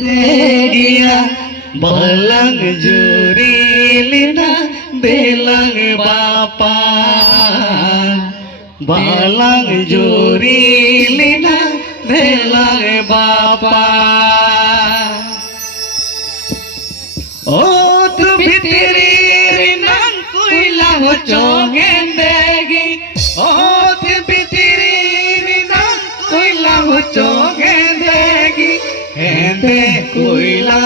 Dia balang juri lina belang bapa balang juri lina belang bapa oh tu bitiri rinang kuilang chongen degi oh tu bitiri rinang kuilang chongen degi हेंदे कोयला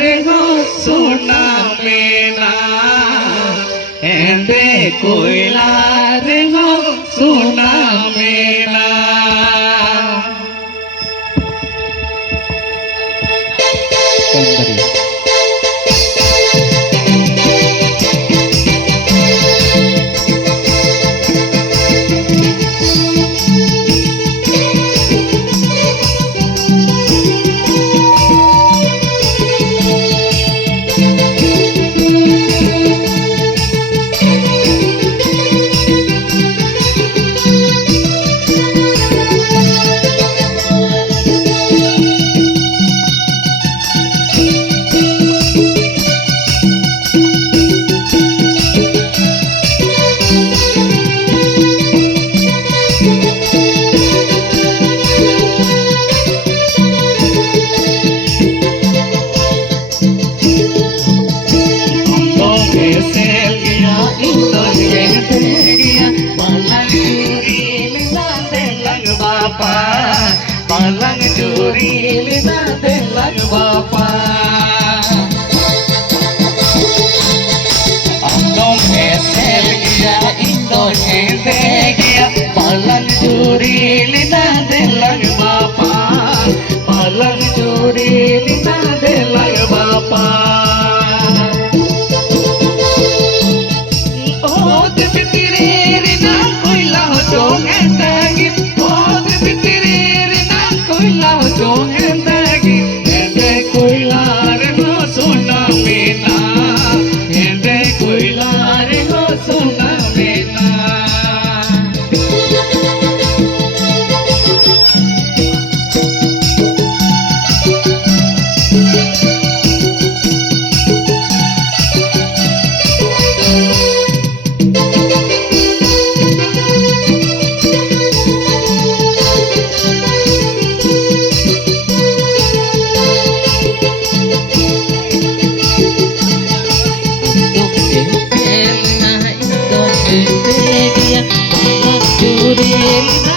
रे हो सोना मेना हेंदे कोयला रे हो सोना मेना Balang juri lina delang bapa Andong esel gya indong ente gya Balang juri lina delang bapa Balang juri lina delang bapa Oh dipitiri rina koila hodong ente gya Oh dipitiri कोयला जोंगे देगी हेंदे कोयला रे हो सोना मेना हेंदे कोयला रे हो सोना मेना Juri